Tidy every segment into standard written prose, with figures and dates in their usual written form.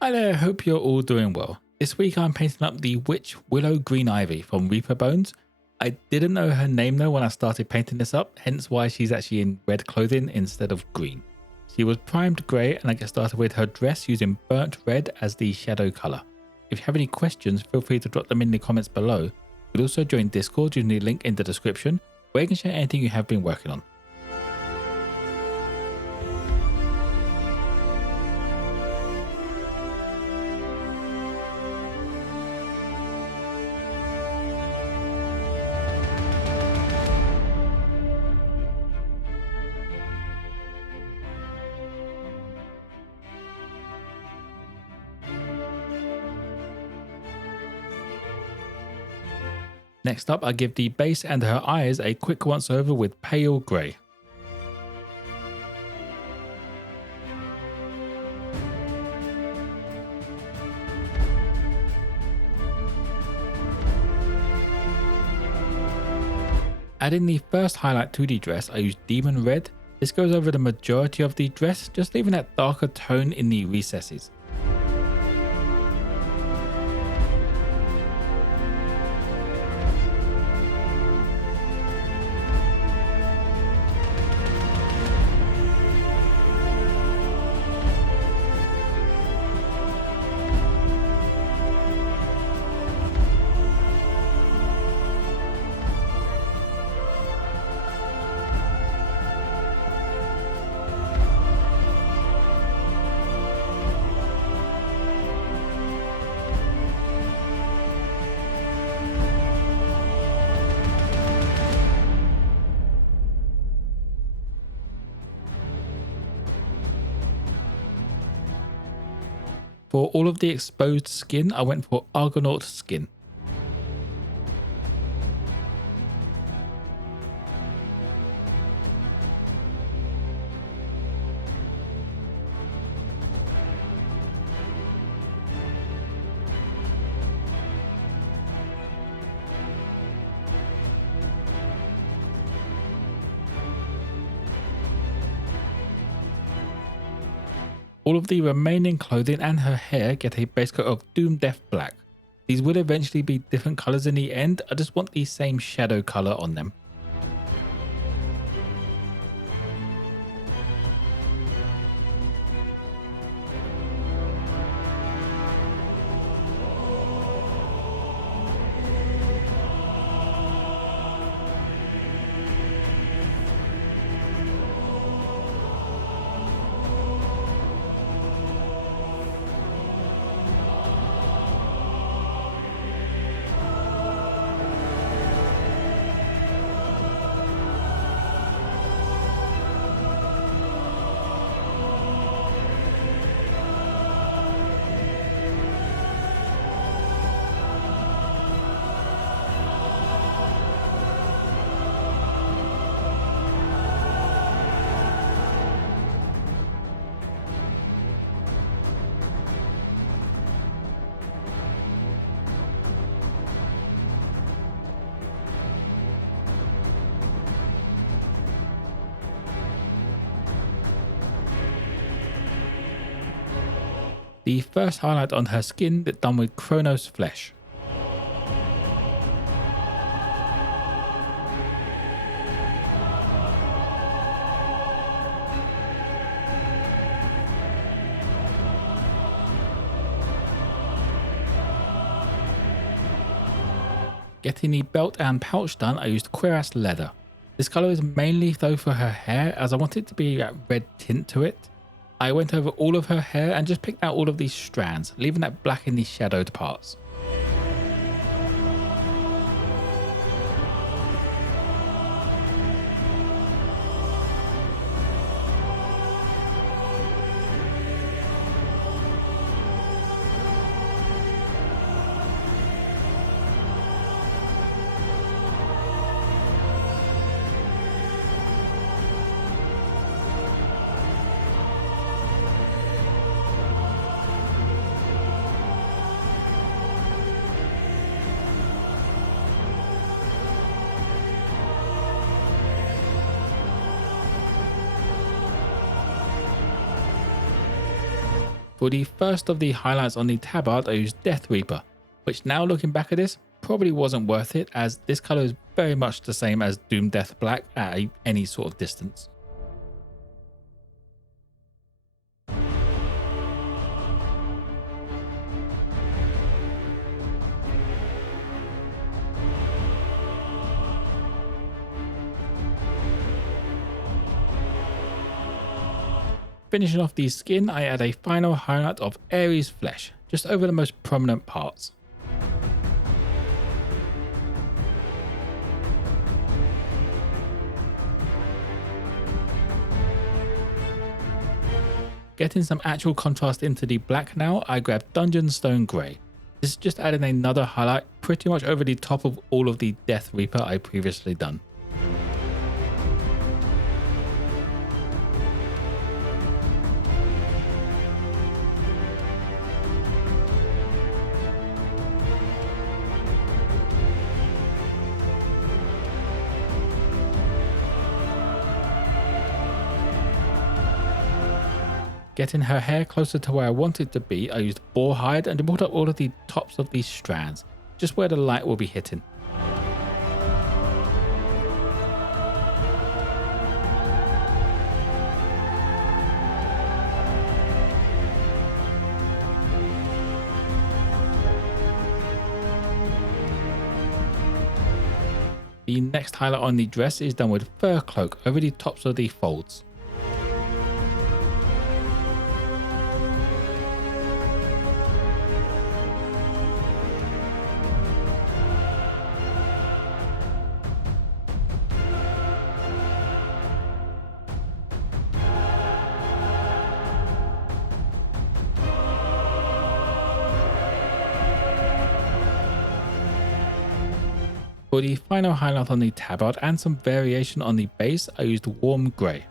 Hi there, hope you're all doing well. This week I'm painting up the witch Willow Greenivy from Reaper Bones. I didn't know her name though when I started painting this up, hence why she's actually in red clothing instead of green. She was primed grey and I get started with her dress using burnt red as the shadow colour. If you have any questions, feel free to drop them in the comments below. You can also join Discord using the link in the description where you can share anything you have been working on. Next up, I give the base and her eyes a quick once over with pale grey. Adding the first highlight to the dress, I use Demon Red. This goes over the majority of the dress, just leaving that darker tone in the recesses. For all of the exposed skin, I went for Argonaut skin. All of the remaining clothing and her hair get a base coat of Doom Death Black. These will eventually be different colours in the end, I just want the same shadow colour on them. The first highlight on her skin done with Kronos flesh. Getting the belt and pouch done, I used Cuirass leather. This colour is mainly though for her hair as I want it to be a red tint to it. I went over all of her hair and just picked out all of these strands, leaving that black in the shadowed parts. For the first of the highlights on the tabard, I used Death Reaper, which now looking back at this, probably wasn't worth it as this colour is very much the same as Doom Death Black at any sort of distance. Finishing off the skin, I add a final highlight of Ares flesh, just over the most prominent parts. Getting some actual contrast into the black now, I grab Dungeon Stone Grey. This is just adding another highlight pretty much over the top of all of the Death Reaper I previously done. Getting her hair closer to where I want it to be, I used boar hide and brought up all of the tops of these strands, just where the light will be hitting. The next highlight on the dress is done with fur cloak over the tops of the folds. For the final highlight on the tabard and some variation on the base, I used warm grey.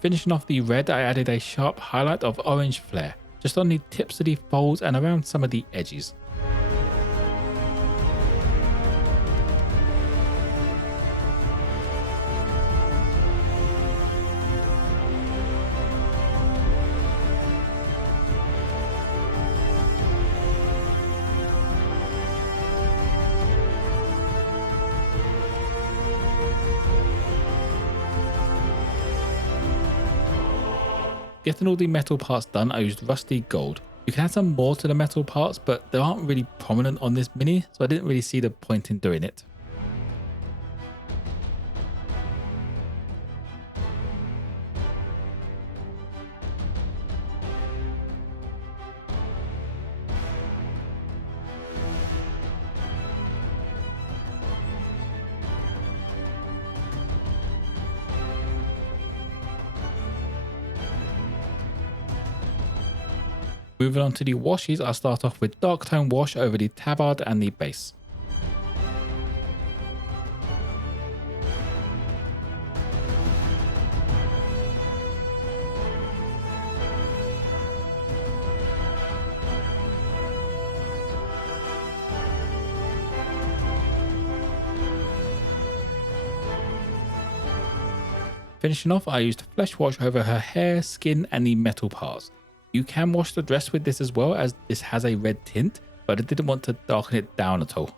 Finishing off the red, I added a sharp highlight of orange flare, just on the tips of the folds and around some of the edges. Getting all the metal parts done, I used rusty gold. You can add some more to the metal parts, but they aren't really prominent on this mini, so I didn't really see the point in doing it. Moving on to the washes, I'll start off with dark tone wash over the tabard and the base. Finishing off, I used flesh wash over her hair, skin and the metal parts. You can wash the dress with this as well, as this has a red tint, but I didn't want to darken it down at all.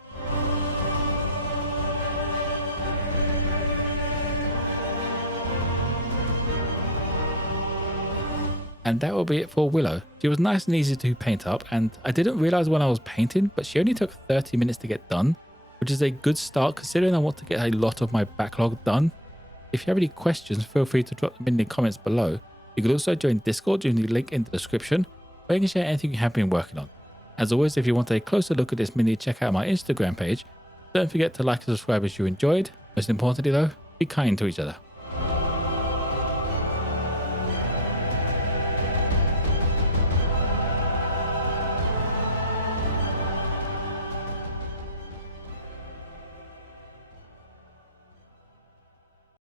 And that will be it for Willow. She was nice and easy to paint up, and I didn't realise when I was painting, but she only took 30 minutes to get done, which is a good start considering I want to get a lot of my backlog done. If you have any questions, feel free to drop them in the comments below. You can also join Discord using the link in the description, where you can share anything you have been working on. As always, if you want a closer look at this mini, check out my Instagram page. Don't forget to like and subscribe if you enjoyed. Most importantly though, be kind to each other.